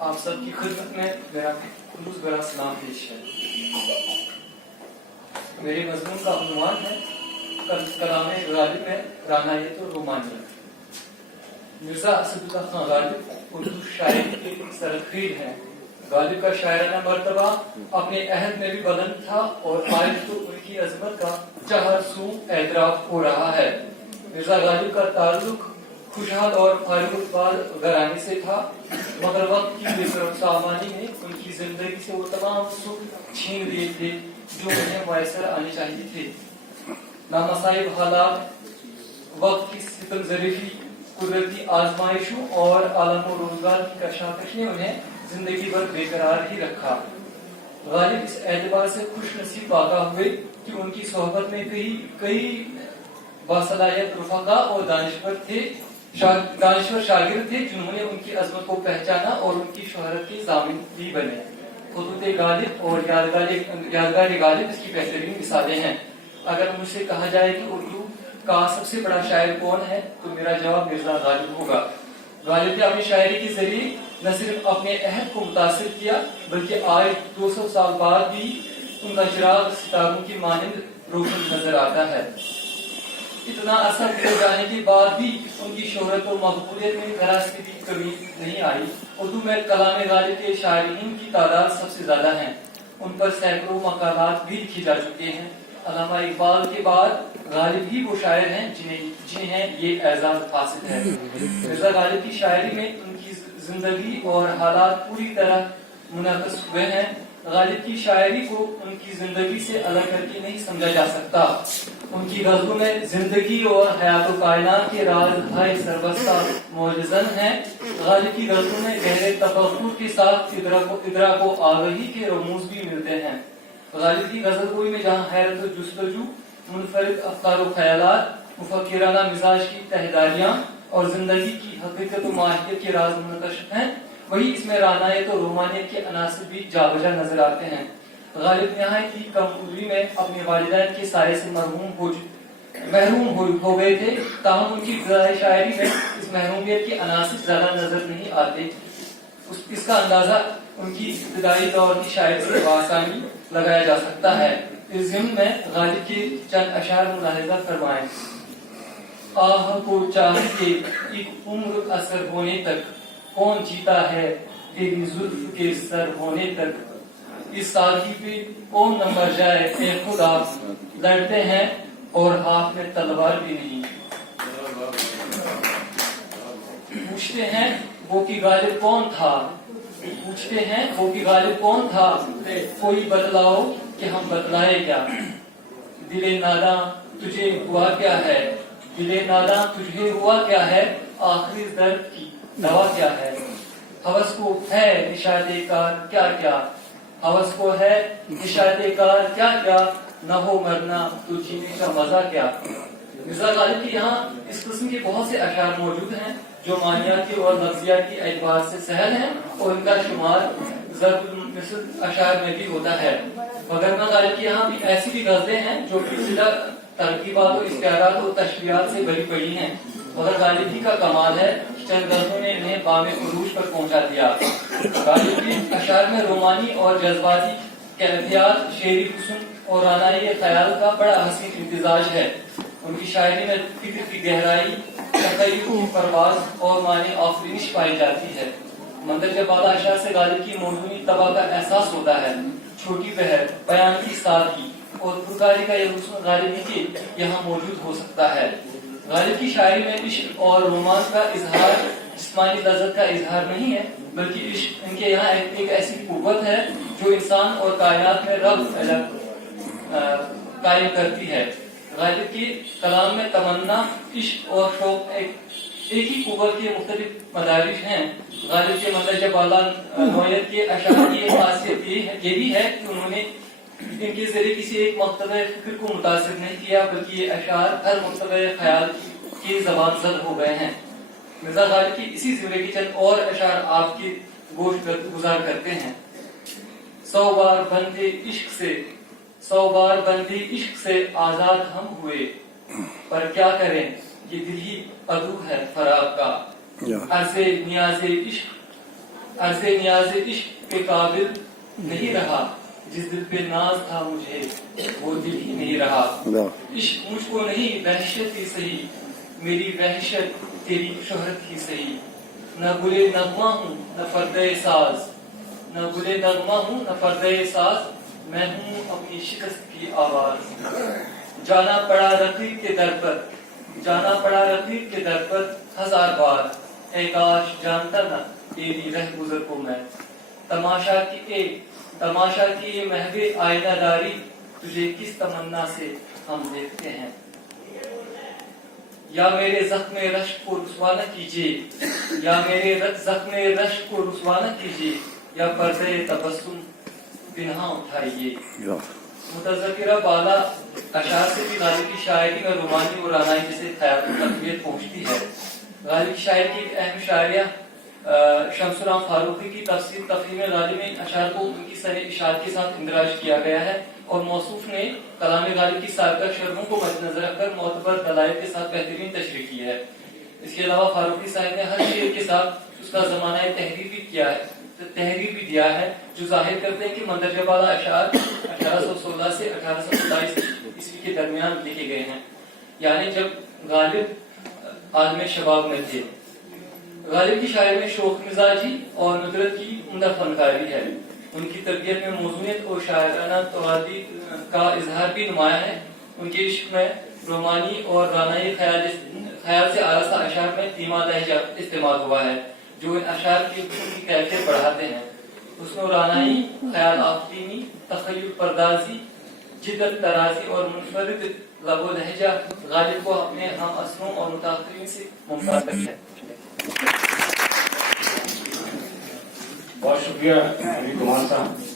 آپ سب کی خدمت میں میرا خلوص بھرا سلام پیش ہے. میرے مضمون کا عنوان ہے کلام غالب میں رانائیت و رومانیت. مرزا اسداللہ خان غالب اردو شاعری کے سرخیل ہیں. غالب کا شاعرانہ مرتبہ اپنے عہد میں بھی بلند تھا اور آج تو ان کی عظمت کا چہر سو اعتراف ہو رہا ہے. مرزا غالب کا تعلق خوشحال اور فارغ البال گھرانے سے تھا، مگر وقت کی بے سامانی نے ان کی زندگی سے وہ تمام سکھ چھین لیے تھے جو انہیں میسر آنے چاہیے تھے. نامصائب حالات، وقت کی ستم ظریفی، قدرتی آزمائشوں اور عالم و روزگار کی کشاکش نے انہیں زندگی بھر بے قرار ہی رکھا. غالب اس اعتبار سے خوش نصیب واقع ہوئے کہ ان کی صحبت میں کئی باصلاحیت رفقا اور دانشور شاگرد تھے جنہوں نے ان کی عظمت کو پہچانا اور ان کی شہرت کے ضامن بھی بنے. خطوط غالب اور یادگار غالب اس کی بہترین مثالیں ہیں. اگر مجھ سے کہا جائے کہ اردو کا سب سے بڑا شاعر کون ہے تو میرا جواب مرزا غالب ہوگا. غالب نے اپنی شاعری کے ذریعے نہ صرف اپنے عہد کو متاثر کیا بلکہ آج 200 سال بعد بھی ان کا چراغ ستاروں کی مانند روشن نظر آتا ہے. اتنا عرصہ گزر جانے کے بعد بھی ان کی شہرت و مقبولیت میں ذرا سی بھی کمی نہیں آئی. اردو میں کلام غالب کے شاعرین کی تعداد سب سے زیادہ ہے. ان پر سینکڑوں مقالات بھی لکھے جا چکے ہیں. علامہ اقبال کے بعد غالب ہی وہ شاعر ہیں جنہیں یہ اعزاز حاصل ہے. مرزا غالب کی شاعری میں ان کی زندگی اور حالات پوری طرح منعکس ہوئے ہیں. غالب کی شاعری کو ان کی زندگی سے الگ کر کے نہیں سمجھا جا سکتا. ان کی غزلوں میں زندگی اور حیات و کائنات کے راز ہائے سربستہ موجزن ہیں. غالب کی غزلوں میں گہرے تفکر کے ساتھ ادراک و آگہی کے رموز بھی ملتے ہیں. غالب کی غزل گوئی میں جہاں حیرت و جستجو، منفرد افکار و خیالات، مفکرانہ مزاج کی تہداریاں اور زندگی کی حقیقت و ماہیت کے راز منکشف ہیں، وہی اس میں رانائیت و رومانیت کے عناصر بھی جا بجا نظر آتے ہیں. غالب نہایت ہی کم عمری میں اپنے والدین کے سائے سے محروم ہو گئے تھے، تاہم ان کی ابتدائی شاعری میں اس محرومیت کے عناصر زیادہ نظر نہیں آتے. اس کا اندازہ ان کی ابتدائی دور کی شاعری سے بآسانی لگایا جا سکتا ہے. اس ضمن میں غالب کے چند اشعار ملاحظہ فرمائیں. آہ کو چاہیے ایک عمر اثر ہونے تک، کون جیتا ہے تیری زلف کے سر ہونے تک. اس سادگی پہ کون نہ مر جائے اے خدا، لڑتے ہیں اور ہاتھ میں تلوار بھی نہیں. پوچھتے ہیں وہ کہ غالب کون تھا، پوچھتے ہیں وہ کہ غالب کون تھا، کوئی بتلاؤ کہ ہم بتلائے کیا. دل ناداں تجھے ہوا کیا ہے، دل ناداں تجھے ہوا کیا ہے، آخری درد کی دوا کیا ہے. ہوس کو ہے نشاط کار کیا کیا، ہوس کو ہے نشاط کار کیا کیا، نہ ہو مرنا تو جینے کا مزہ کیا. مرزا غالب کے یہاں اس قسم کے بہت سے اشعار موجود ہیں جو معنیاتی اور لفظیاتی اعتبار سے سہل ہیں اور ان کا شمار ضرب المثل اشعار میں بھی ہوتا ہے. مگر غالب کے یہاں بھی ایسی بھی غزلیں ہیں جو پیچیدہ ترکیبات و اختیارات و تشریحات سے بھری پڑی ہیں، مگر غالب ہی کا کمال ہے چند غزلوں نے انہیں بام عروج پر پہنچا دیا. غالب کے اشعار میں رومانی اور جذباتی کیفیات، شعری حسن اور رانائی خیال کا بڑا حسین امتزاج ہے. ان کی شاعری میں فکر کی گہرائی، تخیل کی پرواز اور معنی آفرینش پائی جاتی ہے. مندرجہ بالا اشعار سے غالب کی موزونی طبع کا احساس ہوتا ہے. چھوٹی بہر، بیان کی سادگی اور پرکاری کا یہ حسن غالب کے یہاں موجود ہو سکتا ہے. غالب کی شاعری میں عشق اور رومانس کا اظہار جسمانی لذت کا اظہار نہیں ہے، بلکہ عشق ان کے یہاں ایک ایسی قوت ہے جو انسان اور کائنات میں ربط قائم کرتی ہے. غالب کے کلام میں تمنا، عشق اور شوق ایک ہی قوت کے مختلف مدارج ہیں. غالب کے مندرجہ بالا نوعیت کے اشعار کی ایک خاصیت یہ بھی ہے کہ انہوں نے ان کے ذریعے کسی ایک مکتبہ فکر کو متاثر نہیں کیا، بلکہ یہ اشعار ہر مکتبہ خیال کی زبان زد ہو گئے ہیں. مرزا غالب کی اسی زمرے کی چند اور اشعار آپ کی گوش گزار کرتے ہیں. 100 بار بندے عشق سے، 100 بار بندے عشق سے آزاد ہم ہوئے، پر کیا کریں یہ دل ہی عدو ہے فراق کا. عرض نیاز عشق عرض نیاز عشق کے قابل نہیں رہا، جس دل پہ ناز تھا مجھے وہ دل ہی نہیں رہا۔ عشق مجھ کو نہیں وحشت ہی سہی، میری وحشت تیری شہرت ہی سہی۔ نہ گلے نغمہ ہوں نہ پردہ ساز، نہ گلے نغمہ ہوں نہ پردہ ساز، میں ہوں اپنی شکست کی آواز۔ جانا پڑا رقیب کے در پر، جانا پڑا رقیب کے در پر ہزار بار، اے کاش جانتا نہ تیری رہ گزر کو میں۔ تماشا کی یہ محو آئینہ داری، تجھے کس تمنا سے ہم دیکھتے ہیں۔ یا میرے زخم رشک کو رسوا نہ کیجیے، یا میرے زخم رشک کو رسوا نہ کیجیے، یا پردے تبسم پنہاں اٹھائیے۔ متذکرہ بالا اشعار سے بھی غالب کی شاعری میں رومانی اور رانائی جیسے تقویت پہنچتی ہے۔ غالب کی شاعری کی ایک اہم شاعریہ شمس الرحمن فاروقی کی تفسیر تفہیم غالب میں اشعار کو ان کی سر اشارت کے ساتھ اندراج کیا گیا ہے، اور موصوف نے کلام غالب کی سابقہ شرحوں کو مد نظر رکھ کر معتبر دلائل کے ساتھ بہترین تشریح کی ہے۔ اس کے علاوہ فاروقی صاحب نے ہر شعر کے ساتھ اس کا زمانہ تحریر بھی دیا ہے، جو ظاہر کرتے ہیں کہ مندرجہ بالا اشعار 1816 سے 1827 عیسوی کے درمیان لکھے گئے ہیں، یعنی جب غالب عالم شباب میں تھے۔ غالب کی شاعری میں شوخ مزاجی اور ندرت کی عمدہ فنکاری ہے۔ ان کی تربیت میں موزونیت اور شاعرانہ توادی کا اظہار بھی نمایاں ہے۔ ان کے عشق میں رومانی اور رانائی خیال سے آراستہ اشعار میں دھیما لہجہ استعمال ہوا ہے، جو ان اشعار کی کیفیت بڑھاتے ہیں۔ حسن و رانائی، خیال آفرینی، تخیل پردازی، جدت ترازی اور منفرد لب و لہجہ غالب کو اپنے ہم اثروں اور متاثرین سے ممتاز کرتا ہے۔ بہت شکریہ علی کمار صاحب۔